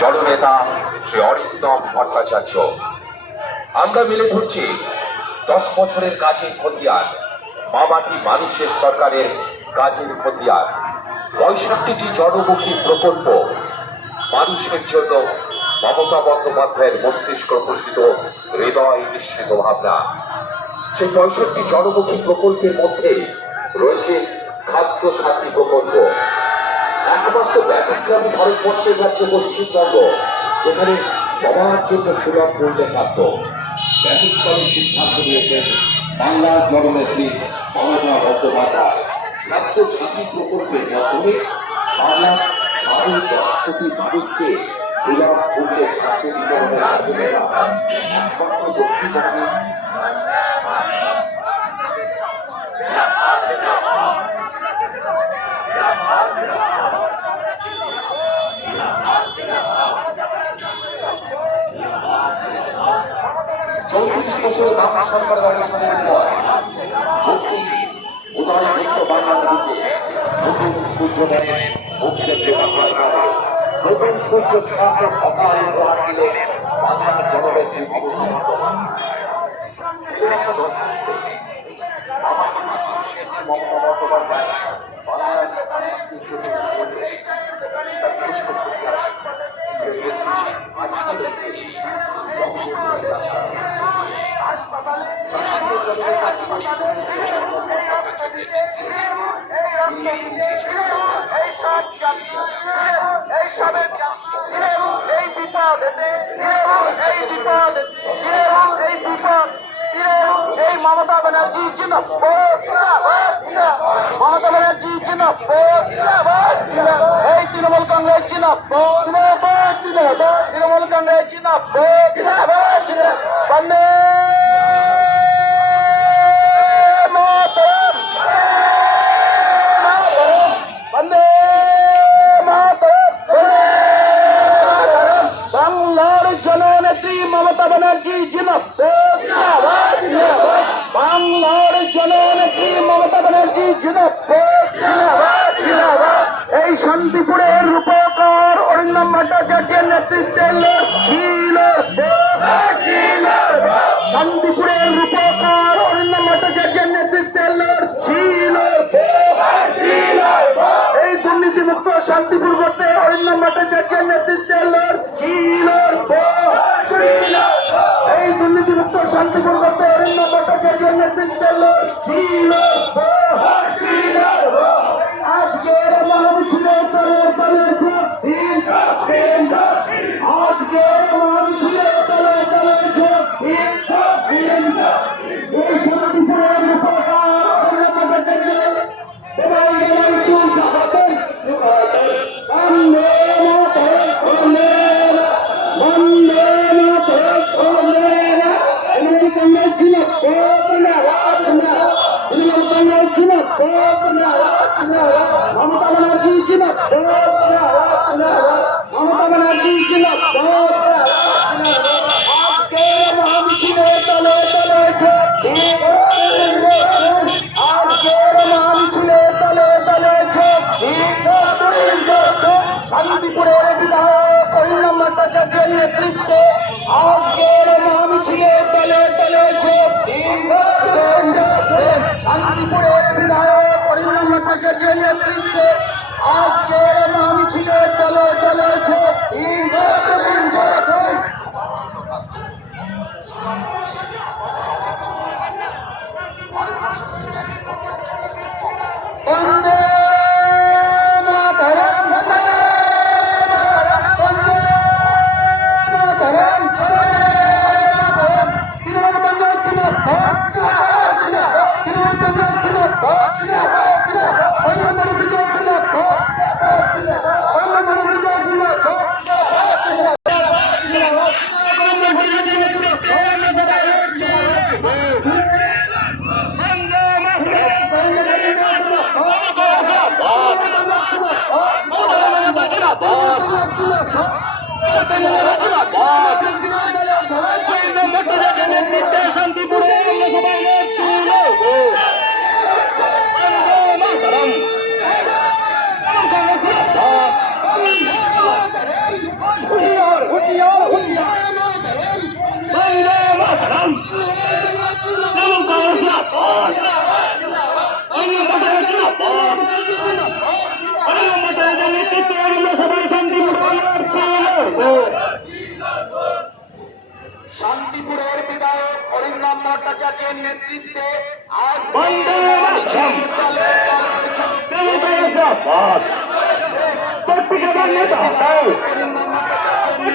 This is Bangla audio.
জননেতা শ্রী অরিন্দম ভট্টাচার্য। আমরা মিলে ধরছি 10 বছরের কাজের খতিয়ান, মামাটি মানুষের সরকারের কাজের খতিয়ান, 65টি জনমুখী প্রকল্প, মানুষের জন্য মমতা বন্দ্যোপাধ্যায়ের মস্তিষ্ক প্রসূত হৃদয় নিশ্চিত ভাবনা। সেই 65 জনমুখী প্রকল্পের মধ্যে রয়েছে খাদ্য সাথী প্রকল্প। একমাত্র ব্যতিক্রমী ভারতবর্ষের রাজ্য পশ্চিমবঙ্গ, যেখানে সবার জন্য সুলভ মূল্যে খাদ্য। ব্যতিক্রমী সিদ্ধান্ত নিয়েছেন বাংলার জননেত্রী মমতা বন্দ্যোপাধ্যায়। খাদ্য সাথী প্রকল্পের মাধ্যমে বাংলার 10 কোটি মানুষকে সুলভ মূল্যে খাদ্য বিতরণের মাধ্যমে একমাত্র পশ্চিমবঙ্গে নতুন সূর্য সকালে বাংলার জনগণের মমতা ব্যানার্জি জিন্দাবাদ, মমতা ব্যানার্জি জিন্দাবাদ, এই তৃণমূল কংগ্রেস জিন্দাবাদ, তৃণমূল কংগ্রেস জিন্দাবাদ, বন্দে মাতরম, বন্দে মাতরম। বাংলার জননেত্রী মমতা ব্যানার্জি জিন্দাবাদ, বাংলার জননেত্রী মমতা ব্যানার্জি জিন্দাবাদ। এই শান্তিপুরের রূপকার অরিন্দম ভট্টাচার্যের নেতৃত্বে শান্তিপুরের রূপকার অরিন্দম ভট্টাচার্যের নেতৃত্বে এই দুর্নীতিমুক্ত শান্তিপুর করতে অরিন্দম ভট্টাচার্যের নেতৃত্বে এই দুর্নীতিমুক্ত শান্তিপুর করতে অরিন্দম ভট্টাচার্যের নেতৃত্বে আজকের মহামিছিলে তলে তলে আজকের মহামিছিলে তলে তলে এই শান্তিপুরের রূপকার অরিন্দম ভট্টাচার্য মমতা ব্যানার্জি মমতা ব্যানার্জি আজকের মহামিছিলে তলে তলে আজকের মহামিছিলে তলে তলে শান্তিপুরের বিধায়ক অরিন্দম ভট্টাচার্যের নেতৃত্বে আজকের মহামিছিলে তলে তলে শান্তিপুরের বিধায়ক অরিন্দম ভট্টাচার্যের নেতৃত্বে আজকের মহামিছিলে তলে তলে বন্দে মাতরম, বন্দে মাতরম, তৃণমূল কংগ্রেস জিন্দাবাদ, তৃণমূল কংগ্রেস জিন্দাবাদ, অরিন্দম বিজয় জিন্দাবাদ, অরিন্দম বিজয় জিন্দাবাদ। শান্তিপুরে শান্তিপুরের বিধায়ক অরিন্দম ভট্টাচার্যের নেতৃত্বে আজ অরিন্দম